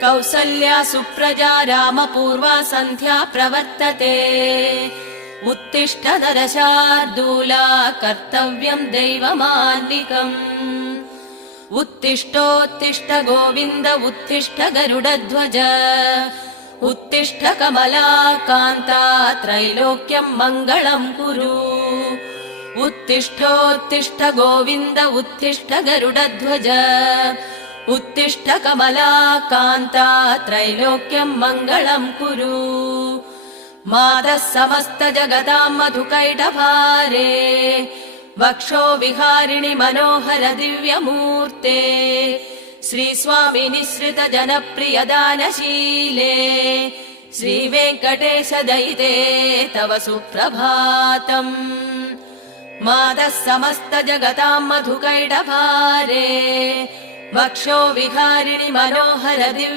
कौसल्या सुप्रजा रामपूर्वा सन्ध्या प्रवर्तते उत्तिष्ठ नरशार्दूला कर्तव्यम् दैवमान्निकम् उत्तिष्ठोत्तिष्ठ गोविन्द उत्तिष्ठ गरुडध्वज उत्तिष्ठ कमलाकान्ता त्रैलोक्यम् मङ्गलम् कुरु उत्तिष्ठोत्तिष्ठ गोविन्द उत्तिष्ठ गरुडध्वज उत्तिष्ठ कमलाकान्ता त्रैलोक्यम् मङ्गलम् कुरु मातः समस्त जगताम् मधुकैटभारे वक्षो विहारिणि मनोहर दिव्यमूर्ते श्रीस्वामि निःसृत जनप्रिय दानशीले श्रीवेङ्कटेश दयिते तव सुप्रभातम् मातः समस्त जगताम् मधुकैटभारे वक्षो विहारिणि मनोहर दिव्य